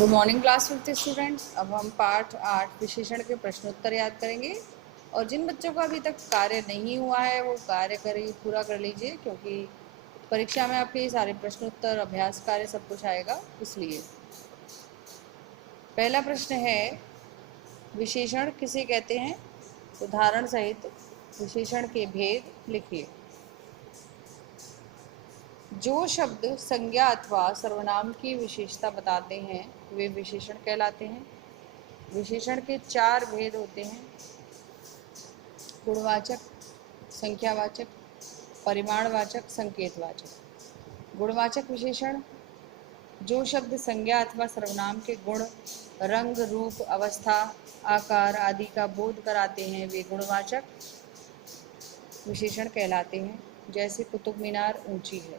Good morning class 5th students. अब हम पाठ 8 विशेषण के प्रश्नोत्तर याद करेंगे और जिन बच्चों का अभी तक कार्य नहीं हुआ है वो कार्य करिए, पूरा कर लीजिए, क्योंकि परीक्षा में आपके सारे प्रश्नोत्तर, अभ्यास कार्य सब कुछ आएगा। इसलिए पहला प्रश्न है, विशेषण किसे कहते हैं? उदाहरण सहित विशेषण के भेद लिखिए। जो शब्द संज्ञा अथवा सर्वनाम की विशेषता बताते हैं वे विशेषण कहलाते हैं। विशेषण के 4 भेद होते हैं: गुणवाचक, संख्यावाचक, परिमाणवाचक, संकेतवाचक। गुणवाचक विशेषण: जो शब्द संज्ञा अथवा सर्वनाम के गुण, रंग, रूप, अवस्था, आकार आदि का बोध कराते हैं वे गुणवाचक विशेषण कहलाते हैं। जैसे कुतुब मीनार ऊंची है।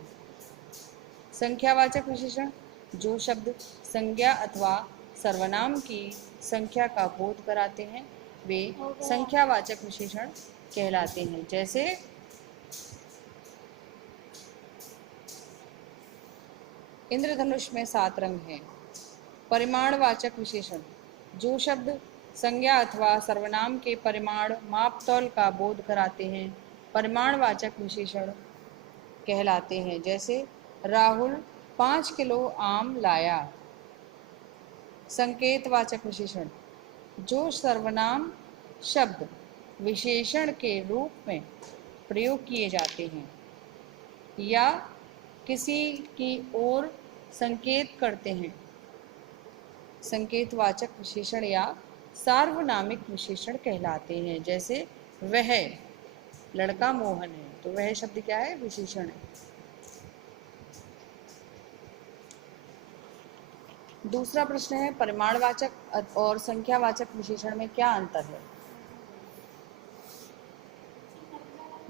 संख्यावाचक विशेषण: जो शब्द संज्ञा अथवा सर्वनाम की संख्या का बोध कराते हैं वे संख्यावाचक विशेषण कहलाते हैं। जैसे इंद्रधनुष में 7 रंग हैं। परिमाणवाचक विशेषण: जो शब्द संज्ञा अथवा सर्वनाम के परिमाण, मापतौल का बोध कराते हैं परिमाणवाचक विशेषण कहलाते हैं। जैसे राहुल 5 किलो आम लाया। संकेतवाचक विशेषण: जो सर्वनाम शब्द विशेषण के रूप में प्रयोग किए जाते हैं या किसी की ओर संकेत करते हैं संकेतवाचक विशेषण या सार्वनामिक विशेषण कहलाते हैं। जैसे वह लड़का मोहन है, तो वह शब्द क्या है? विशेषण है। दूसरा प्रश्न है, परिमाणवाचक और संख्यावाचक विशेषण में क्या अंतर है?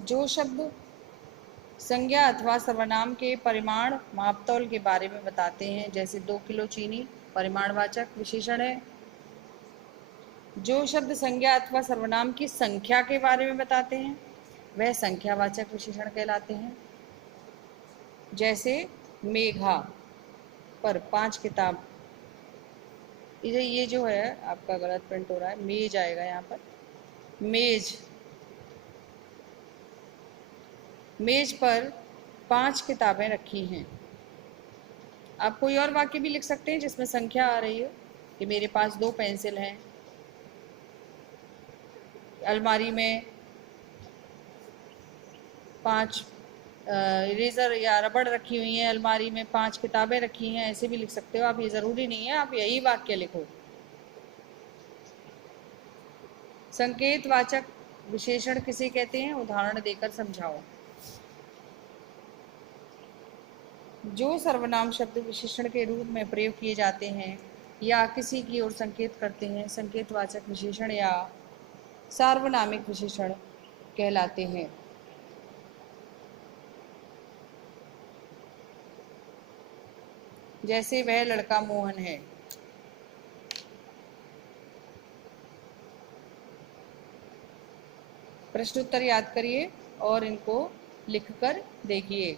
जो शब्द संज्ञा अथवा सर्वनाम के परिमाण, मापतौल के बारे में बताते हैं, जैसे 2 किलो चीनी, परिमाणवाचक विशेषण है। जो शब्द संज्ञा अथवा सर्वनाम की संख्या के बारे में बताते हैं वह संख्यावाचक विशेषण कहलाते हैं। जैसे मेघा पर 5 किताब, ये जो है आपका गलत प्रिंट हो रहा है, मेज आएगा यहाँ पर। मेज पर 5 किताबें रखी हैं। आप कोई और वाक्य भी लिख सकते हैं जिसमें संख्या आ रही हो कि मेरे पास 2 पेंसिल हैं, अलमारी में 5 इरेजर या रबड़ रखी हुई हैं, अलमारी में 5 किताबें रखी हैं। ऐसे भी लिख सकते हो आप, ये ज़रूरी नहीं है आप यही वाक्य लिखो। संकेतवाचक विशेषण किसे कहते हैं? उदाहरण देकर समझाओ। जो सर्वनाम शब्द विशेषण के रूप में प्रयोग किए जाते हैं या किसी की ओर संकेत करते हैं संकेतवाचक विशेषण या सार्वनामिक विशेषण कहलाते हैं। जैसे वह लड़का मोहन है। प्रश्नोत्तर याद करिए और इनको लिखकर देखिए।